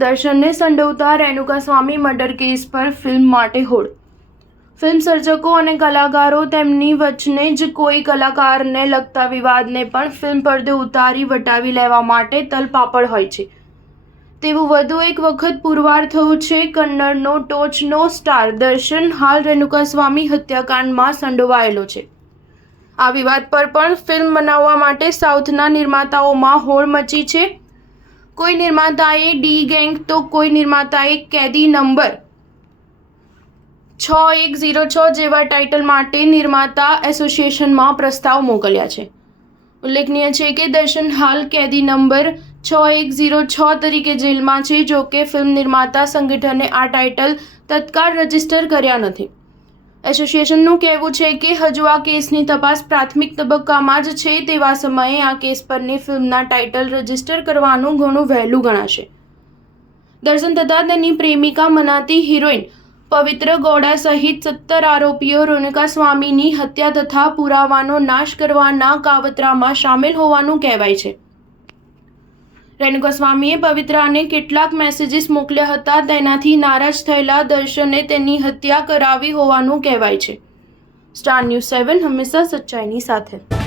દર્શનને સંડોવતા રેણુકા સ્વામી murder case પર film માટે હોડ. Film સર્જકો અને કલાકારો તેમની વચ્ચે જ કોઈ કલાકારને લગતા વિવાદને પણ ફિલ્મ પડદે ઉતારી વટાવી લેવા માટે તલપાપડ હોય છે તેવું વધુ એક વખત પુરવાર થયું છે. કન્નડનો ટોચનો સ્ટાર દર્શન હાલ રેણુકા સ્વામી હત્યાકાંડમાં સંડોવાયેલો છે. આ વિવાદ પર પણ ફિલ્મ બનાવવા માટે સાઉથના નિર્માતાઓમાં હોડ મચી છે. કોઈ નિર્માતાએ ડી ગેંગ તો કોઈ નિર્માતાએ કેદી નંબર 6106 જેવા ટાઇટલ માટે નિર્માતા એસોસિએશનમાં પ્રસ્તાવ મોકલ્યા છે. ઉલ્લેખનીય છે કે દર્શન હાલ કેદી નંબર 6106 તરીકે જેલમાં છે. જો કે ફિલ્મ નિર્માતા સંગઠને આ ટાઇટલ તત્કાળ રજીસ્ટર કર્યા નથી. એસોસિએશનનું કહેવું છે કે હજુ આ કેસની તપાસ પ્રાથમિક તબક્કામાં જ છે. તેવા સમયે આ કેસ પરની ફિલ્મના ટાઇટલ રજીસ્ટર કરવાનું ઘણું વહેલું ગણાશે. દર્શન તથા તેની પ્રેમિકા મનાતી હિરોઈન પવિત્ર ગૌડા સહિત 17 આરોપીઓ રેણુકા સ્વામીની હત્યા તથા પુરાવાનો નાશ કરવાના કાવતરામાં સામેલ હોવાનું કહેવાય છે. રેણુકા સ્વામીએ પવિત્રાને કેટલાક મેસેજીસ મોકલ્યા હતા. તેનાથી નારાજ થયેલા દર્શને તેની હત્યા કરાવી હોવાનું કહેવાય છે. સ્ટાર ન્યૂઝ 7 હંમેશા સચ્ચાઈની સાથે.